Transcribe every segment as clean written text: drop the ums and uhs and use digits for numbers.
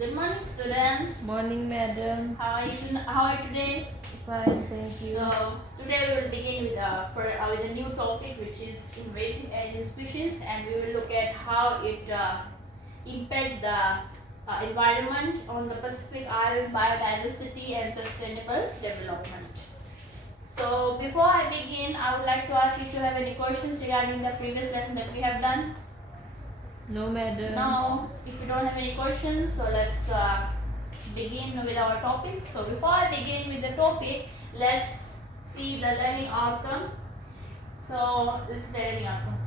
Good morning, students. Morning, madam. How are you today? Fine, thank you. So today we will begin with a new topic, which is invasive alien species, and we will look at how it impact the environment on the Pacific Island biodiversity and sustainable development. So before I begin, I would like to ask if you have any questions regarding the previous lesson that we have done. No, madam. Now, if you don't have any questions, so let's begin with our topic. So before I begin with the topic, let's see the learning outcome. So let's see the learning outcome.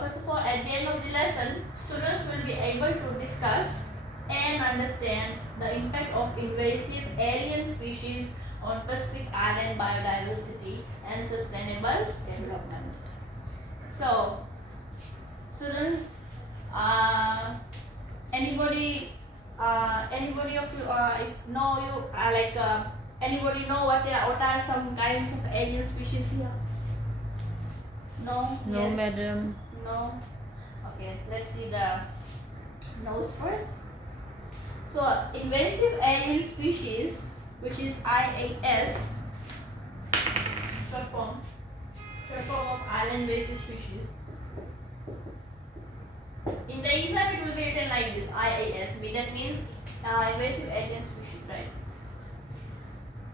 First of all, at the end of the lesson, students will be able to discuss and understand the impact of invasive alien species on Pacific Island biodiversity and sustainable development. So, students, anybody of you, if know you anybody know what are some kinds of alien species here? No. No, Yes? madam. No. Okay, let's see the notes first. So invasive alien species, which is IAS, short form of island invasive species. In the exam, it will be written like this: IAS. That means invasive alien species, right?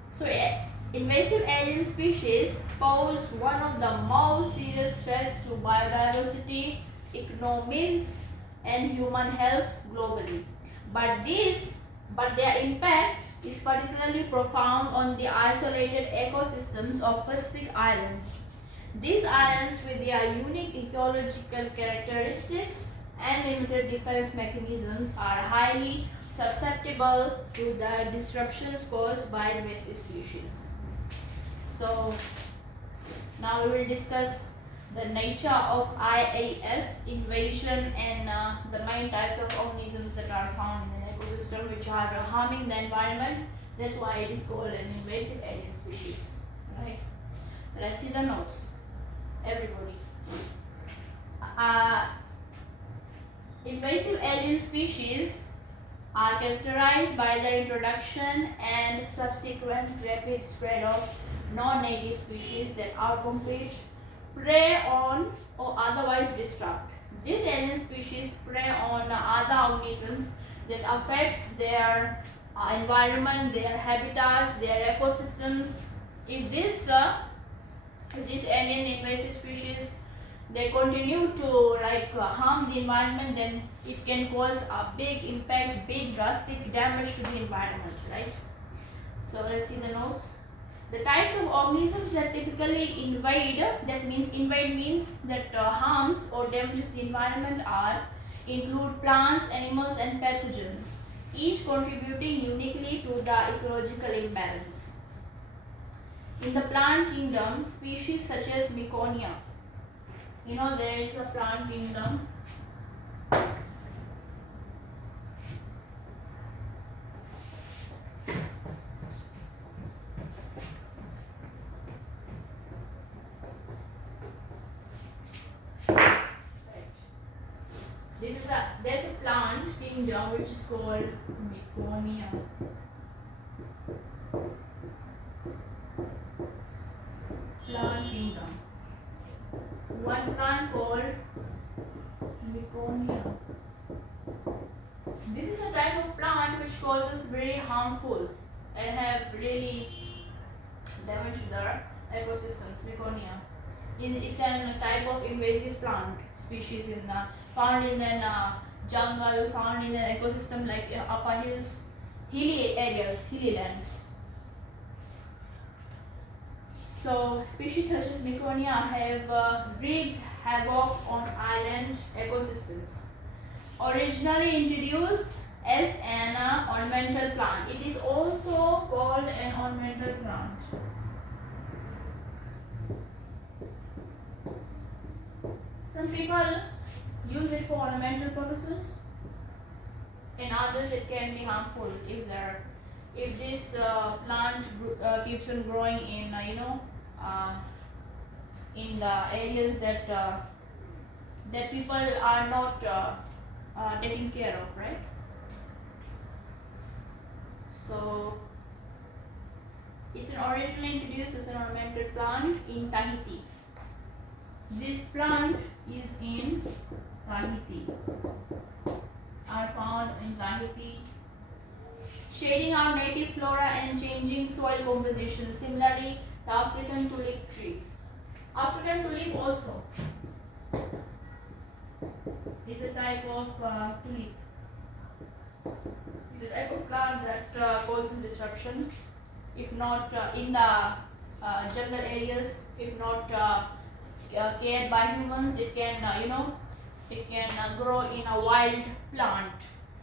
So invasive alien species pose one of the most serious threats to biodiversity, economics, and human health globally. But their impact is particularly profound on the isolated ecosystems of Pacific Islands. These islands, with their unique ecological characteristics and limited defense mechanisms, are highly susceptible to the disruptions caused by invasive species. So now we will discuss the nature of IAS invasion and the main types of organisms that are found in an ecosystem which are harming the environment. That's why it is called an invasive alien species. Right? So let's see the notes. Everybody. Invasive alien species are characterized by the introduction and subsequent rapid spread of non-native species that outcompete, prey on, or otherwise disrupt. These alien species prey on other organisms that affects their environment, their habitats, their ecosystems. If these alien invasive species they continue to harm the environment, then it can cause a big impact, big drastic damage to the environment, right? So let's see the notes. The types of organisms that typically invade, that means invade means that harms or damages the environment, include plants, animals, and pathogens, each contributing uniquely to the ecological imbalance. In the plant kingdom, species such as Miconia, there is a plant kingdom. There's a plant kingdom which is called Miconia. Plant kingdom. One plant called Miconia. This is a type of plant which causes very harmful and have really damaged the ecosystems. Miconia. It's a type of invasive plant species found in the jungle, found in an ecosystem like upper hills, hilly areas, hilly lands. So species such as Miconia have wreaked havoc on island ecosystems. Originally introduced as an ornamental plant, it is also called an ornamental plant. Some people use it for ornamental purposes. In others, it can be harmful if this plant keeps on growing in in the areas that people are not taking care of, right? So it's originally introduced as an ornamental plant in Tahiti. This plant is in Tahiti, are found in Tahiti, shading our native flora and changing soil composition. Similarly, the African tulip tree. African tulip also is a type of tulip. It is a type of plant that causes disruption, if not in the jungle areas, if not cared by humans. It can it can grow in a wild plant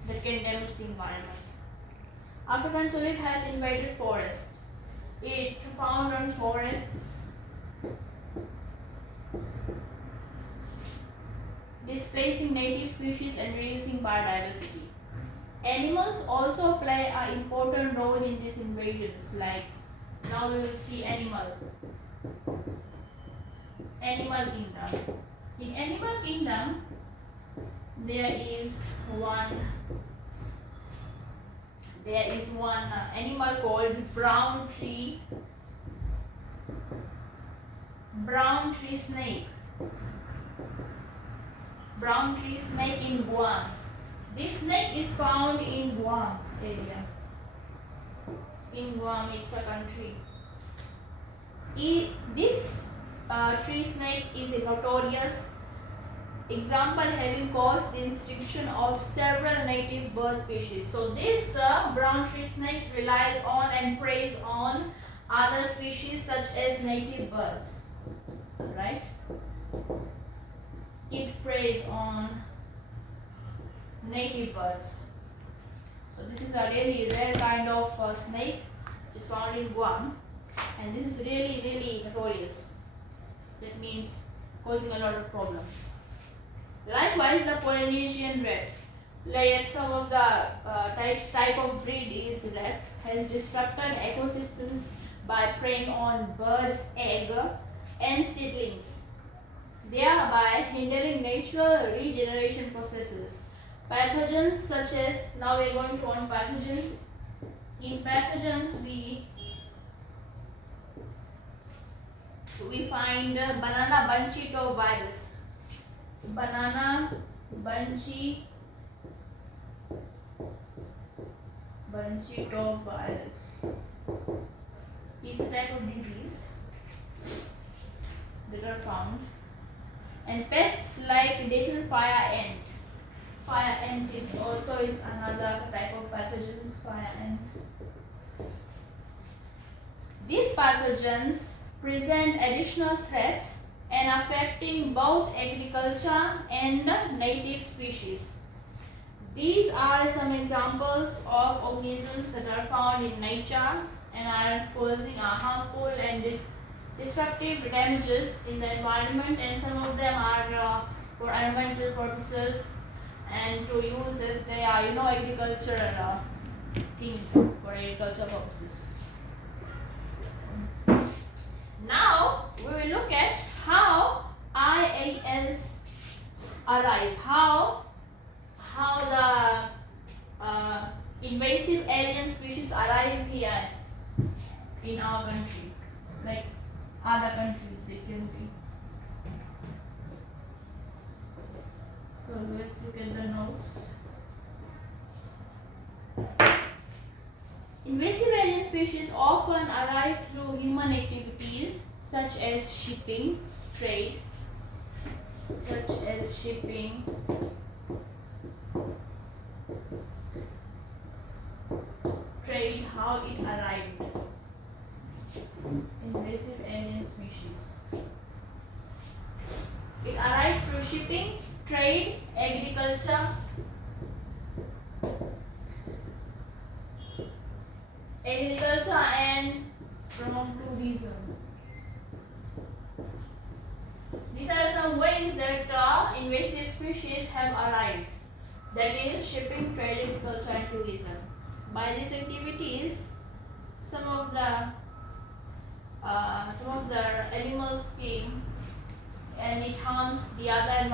that can damage the environment. African tulip has invaded forest. It found on forests, displacing native species and reducing biodiversity. Animals also play an important role in these invasions. Like now we will see animal kingdom. In animal kingdom, there is one animal called brown tree snake. Brown tree snake in Guam. This snake is found in Guam area. In Guam, it's a country. This tree snake is a notorious example, having caused the extinction of several native bird species. So this brown tree snake relies on and preys on other species such as native birds, right? It preys on native birds. So this is a really rare kind of snake. It's found in Guam, and this is really notorious. That means causing a lot of problems. Likewise, the Polynesian rat, like some of the type of breed is rat, has disrupted ecosystems by preying on birds' egg and seedlings, thereby hindering natural regeneration processes. Pathogens such as, now we are going to on pathogens. In pathogens, we find banana bunchito virus. Banana bunchito virus. It's a type of disease that are found. And pests like little fire ant. Fire ant is another type of pathogens. Fire ants. These pathogens present additional threats and affecting both agriculture and native species. These are some examples of organisms that are found in nature and are causing harmful and destructive damages in the environment, and some of them are for ornamental purposes and to use as they are agriculture things for agriculture purposes. Now we will look at how IAS arrive, how the invasive alien species arrive here in our country, like other countries it can be. So let's look at the notes. Invasive alien species often arrive through human activities such as shipping, trade, how it arrived. Invasive alien species. It arrived through shipping, trade, agriculture, and from tourism. These are some ways that invasive species have arrived. That is shipping, trade, agriculture, and tourism. By these activities, some of the animals came, and it harms the other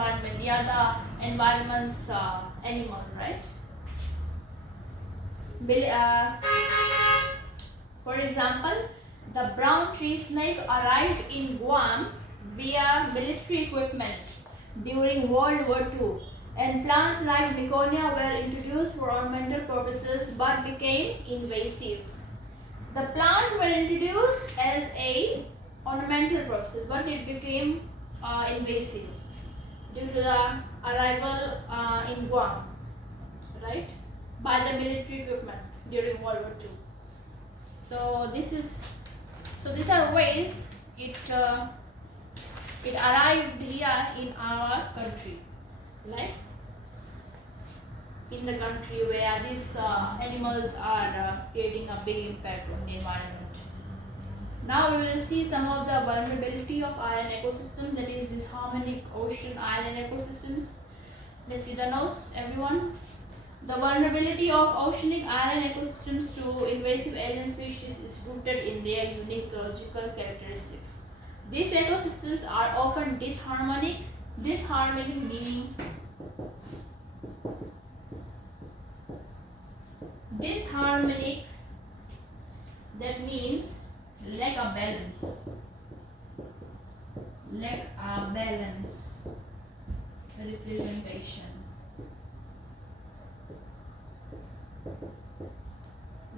environment's animal, right? For example, the brown tree snake arrived in Guam via military equipment during World War II, and plants like Miconia were introduced for ornamental purposes but became invasive. The plants were introduced as a ornamental purposes, but it became invasive due to the arrival in Guam, right, by the military equipment during World War II. So these are ways it arrived here in our country, right? In the country where these animals are creating a big impact on the environment. Now we will see some of the vulnerability of island ecosystem, that is this harmonic ocean island ecosystems. Let's see the notes, everyone. The vulnerability of oceanic island ecosystems to invasive alien species is rooted in their unique ecological characteristics. These ecosystems are often disharmonic meaning disharmonic, that means lack a balance representation,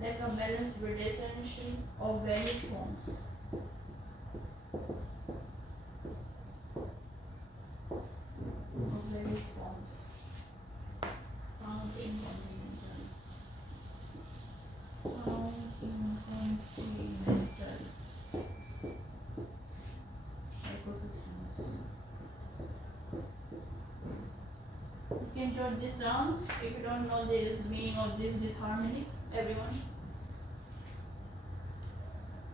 lack a balanced representation of various forms. Found in continental ecosystems. You can jot this down if you don't know the meaning of this disharmony, everyone.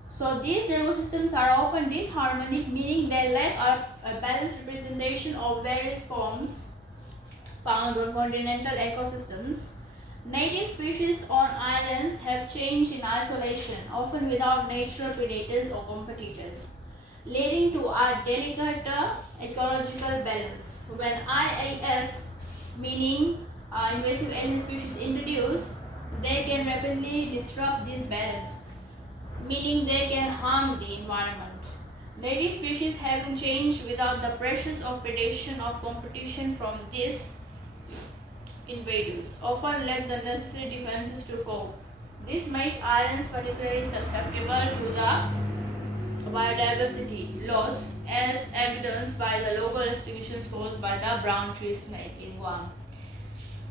So these ecosystems are often disharmonic, meaning they lack a balanced representation of various forms found on continental ecosystems. Native species on islands have changed in isolation, often without natural predators or competitors, leading to a delicate ecological balance. When IAS, meaning invasive alien species, introduced, they can rapidly disrupt this balance, meaning they can harm the environment. Native species having changed without the pressures of predation or competition from these invaders often lack the necessary defenses to cope. This makes islands particularly susceptible to the biodiversity loss, as evidenced by the local extinctions caused by the brown tree snake in Guam.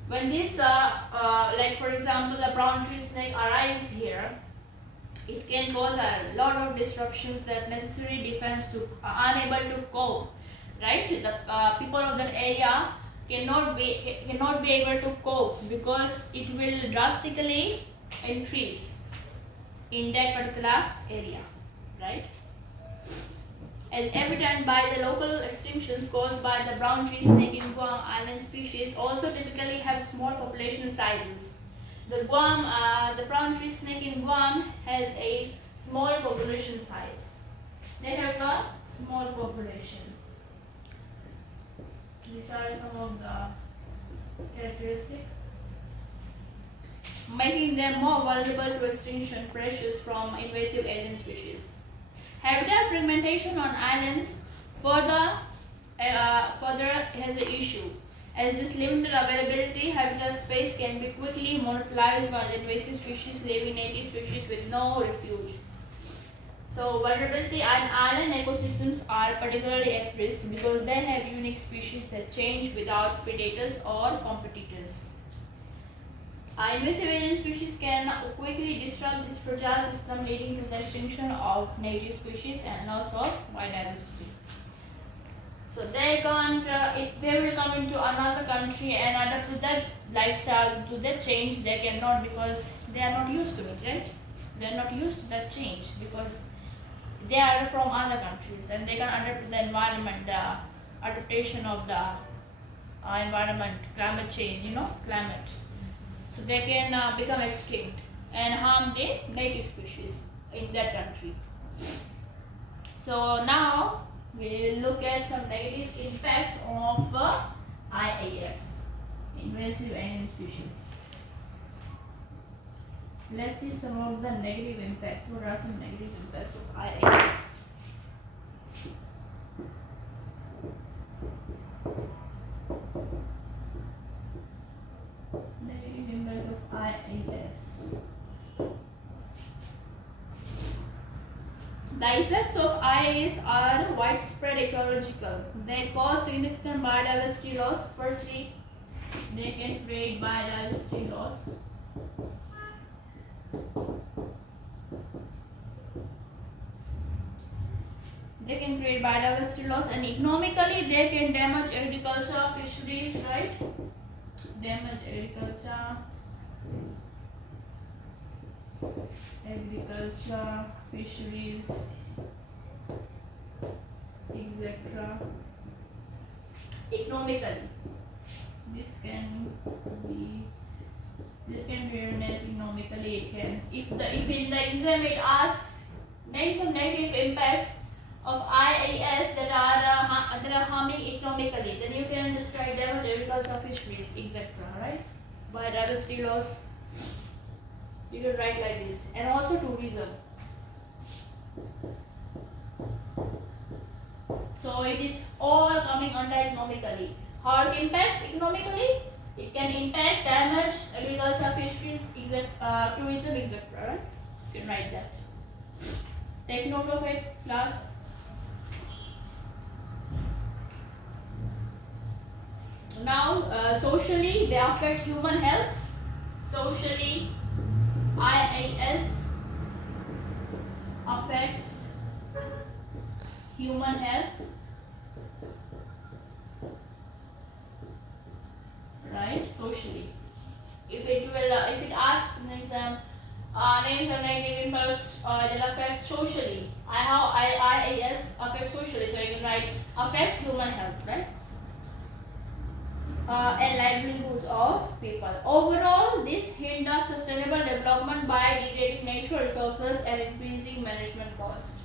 When this, like for example, the brown tree snake arrives here, it can cause a lot of disruptions that necessary defense to unable to cope. Right, the people of that area cannot be able to cope because it will drastically increase in that particular area, right? As evident by the local extinctions caused by the brown tree snake in Guam, island species also typically have small population sizes. The brown tree snake in Guam has a small population size. They have a small population. These are some of the characteristics, making them more vulnerable to extinction pressures from invasive alien species. Habitat fragmentation on islands further has an issue, as this limited availability habitat space can be quickly monopolized by the invasive species, leaving native species with no refuge. So vulnerability and island ecosystems are particularly at risk because they have unique species that change without predators or competitors. Invasive alien species can quickly disrupt this fragile system, leading to the extinction of native species and loss of biodiversity. So they can't, if they will come into another country and adapt to that lifestyle, to that change, they cannot, because they are not used to it, right? They are not used to that change because they are from other countries and they can adapt to the environment, the adaptation of the environment, climate change, climate. So they can become extinct and harm the native species in that country. So now we will look at some negative impacts of IAS, invasive alien species. Let's see some of the negative impacts. What are some negative impacts of IAS? Negative impacts of IAS. The effects of IAS are widespread ecological. They cause significant biodiversity loss. Firstly, they can create biodiversity loss. They can create biodiversity loss, and economically they can damage agriculture, fisheries, right? Damage agriculture, fisheries, etc. Economically, this can be written as economically. It can, if in the exam it asks name some negative impacts of IAS that are harming economically, then you can just write damage agriculture, fisheries, etc. Right? Biodiversity loss, you can write like this, and also tourism. So it is all coming under economically. How it impacts economically? It can impact, damage agriculture, fisheries, tourism, etc. Right? You can write that. Take note of it, class. Now, socially, they affect human health. Socially, IAS affects human health. Right? Socially. If it asks in the exam, names of negative impulse that affects socially. How IAS affects socially. So you can write affects human health, right? And livelihoods of people. Overall, this hinders sustainable development by degrading natural resources and increasing management cost.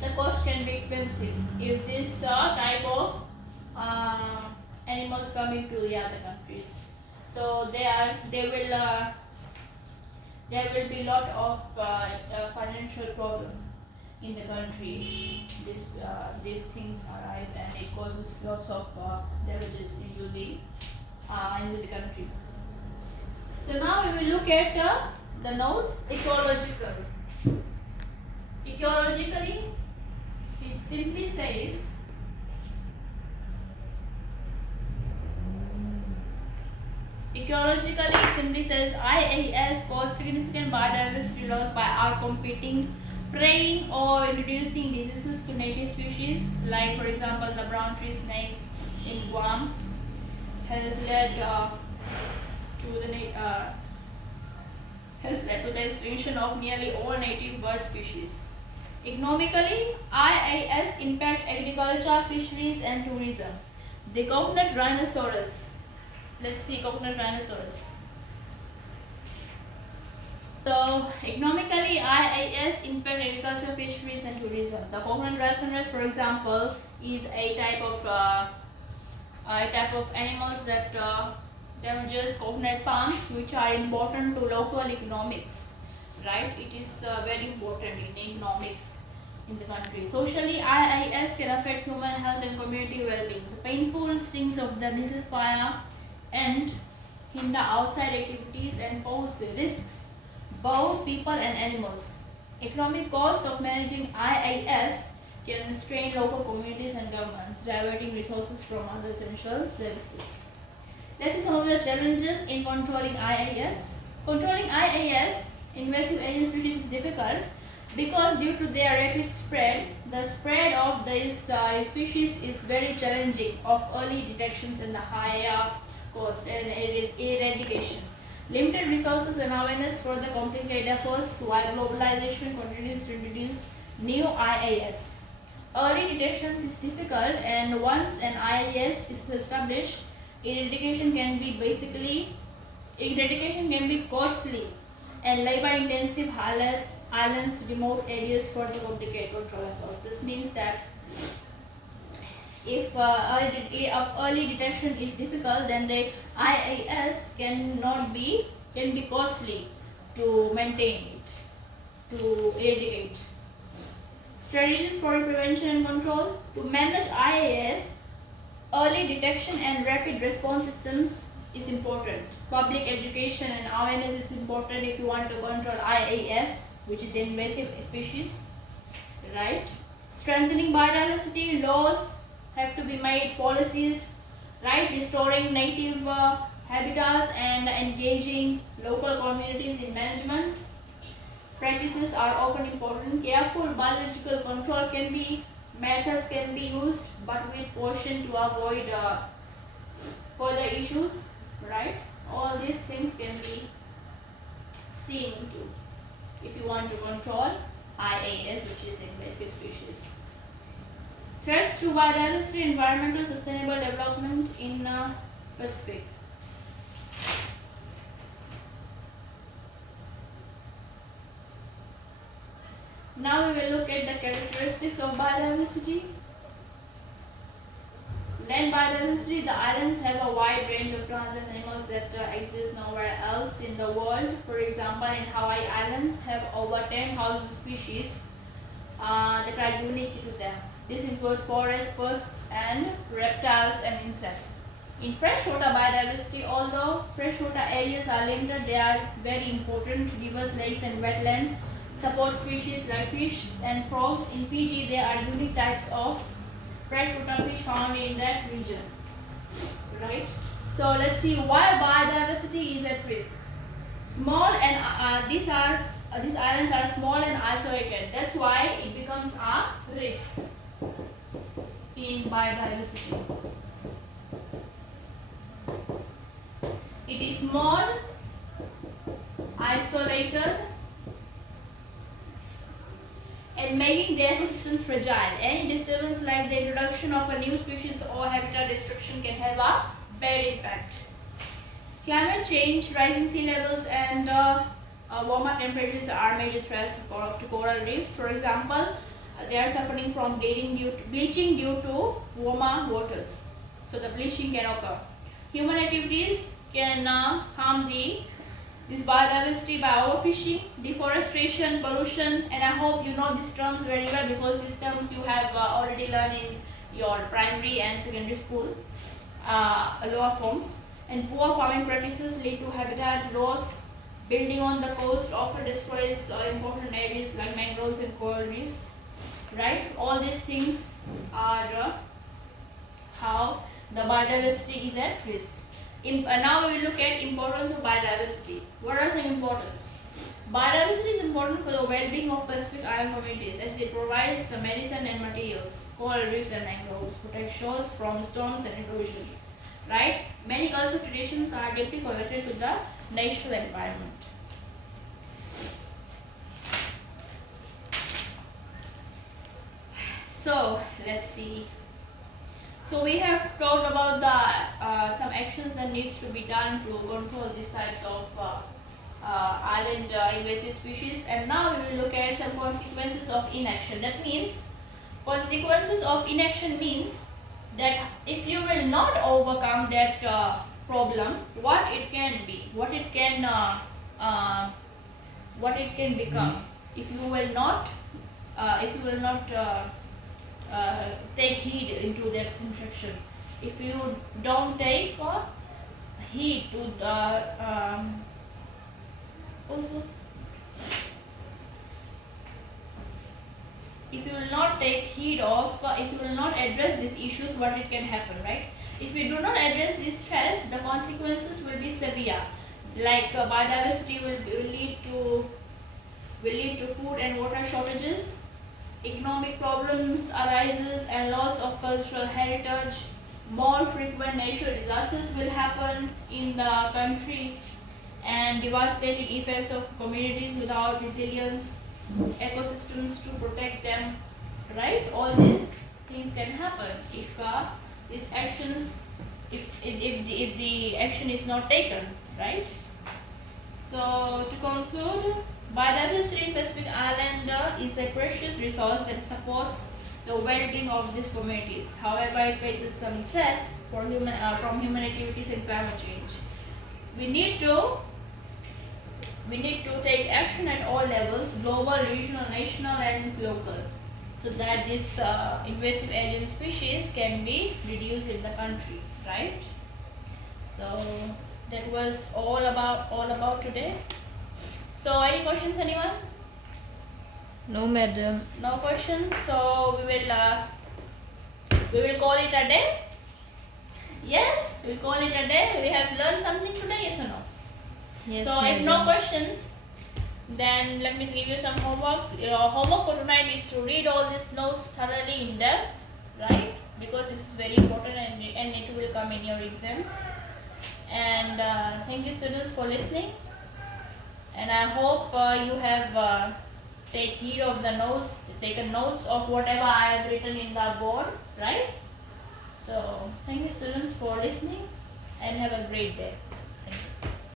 The cost can be expensive if this type of animals come into the other countries. So there will be lot of financial problem in the country. These things arrive and it causes lots of damages into the country. So now we will look at the notes ecological. Ecologically, it simply says IAS cause significant biodiversity loss by our competing, preying or introducing diseases to native species, like for example the brown tree snake in Guam has led to the extinction of nearly all native bird species. Economically, IAS impact agriculture, fisheries and tourism. The coconut rhinoceros. Let's see coconut rhinoceros. So economically, IAS impact agriculture, fisheries and tourism. The coconut rhinoceros, for example, is a type of animals that damages coconut palms, which are important to local economics. Right? It is very important in economics in the country. Socially, IAS can affect human health and community well-being. The painful stings of the needle fire and hinder outside activities and pose risks both people and animals. Economic cost of managing IAS can strain local communities and governments, diverting resources from other essential services. Let's see some of the challenges in controlling IAS. Controlling IAS, invasive alien species, is difficult because due to their rapid spread, the spread of these species is very challenging of early detections and the higher cost and eradication. Limited resources and awareness further complicate efforts while globalization continues to introduce new IAS. Early detection is difficult, and once an IAS is established, eradication can be costly and labor-intensive. Islands, remote areas further complicate control efforts. This means that if early detection is difficult, then the IAS cannot be can be costly to maintain it, to eradicate. Strategies for prevention and control. To manage IAS, early detection and rapid response systems is important. Public education and awareness is important if you want to control IAS, which is invasive species, right? Strengthening biodiversity, laws have to be made, policies, right? Restoring native habitats and engaging local communities in management. Practices are often important. Careful biological control methods can be used, but with caution to avoid further issues, right? All these things can be seen into if you want to control IAS, which is invasive species. Threats to biodiversity, environmental sustainable development in Pacific. Now we will look at the characteristics of biodiversity. Land biodiversity, the islands have a wide range of plants and animals that exist nowhere else in the world. For example, in Hawaii Islands have over 10,000 species that are unique to them. This includes forests, pests, and reptiles and insects. In freshwater biodiversity, although freshwater areas are limited, they are very important. Rivers, lakes, and wetlands support species like fish and frogs. In Fiji, there are unique types of freshwater fish found in that region, right? So let's see why biodiversity is at risk. Small and these islands are small and isolated. That's why it becomes a risk in biodiversity. It is small, isolated, and making their ecosystems fragile. Any disturbance like the introduction of a new species or habitat destruction can have a bad impact. Climate change, rising sea levels, and warmer temperatures are major threats to coral reefs. For example, they are suffering from bleaching due to warmer waters. So the bleaching can occur. Human activities can harm this biodiversity by overfishing, deforestation, pollution, and I hope you know these terms very well because these terms you have already learned in your primary and secondary school lower forms. And poor farming practices lead to habitat loss. Building on the coast often destroys important areas like mangroves and coral reefs, right? All these things are how the biodiversity is at risk. Now we will look at importance of biodiversity. What are some importance? Biodiversity is important for the well-being of Pacific Island communities as it provides the medicine and materials, coral reefs and mangroves, protect shores from storms and erosion. Right? Many cultural traditions are deeply connected to the natural environment. So let's see. So we have talked about the some actions that needs to be done to control these types of island invasive species, and now we will look at some consequences of inaction. That means consequences of inaction means that if you will not overcome that problem, what it can be, what it can become if you will not take heed into that instruction. If you don't take heed to the if you will not take heed of, if you will not address these issues, what it can happen, right? If you do not address these threats, the consequences will be severe. Like biodiversity will lead to food and water shortages, economic problems arises, and loss of cultural heritage. More frequent natural disasters will happen in the country, and devastating effects of communities without resilience ecosystems to protect them, right? All these things can happen if these actions, if the action is not taken, right? So to conclude, biodiversity in Pacific Island is a precious resource that supports the well-being of these communities. However, it faces some threats from human activities and climate change. We need to we need to take action at all levels, global, regional, national and local, so that this invasive alien species can be reduced in the country, right? So that was all about today. So any questions, anyone? No, madam. No questions. So we will call it a day. Yes, we'll call it a day. We have learned something today, yes or no? Yes, So if madam. no questions, then let me give you some homework. Your homework for tonight is to read all these notes thoroughly in depth, right? Because this is very important and it will come in your exams. And thank you students for listening. And I hope you have take heed of the notes, taken notes of whatever I have written in the board, right? So thank you students for listening and have a great day.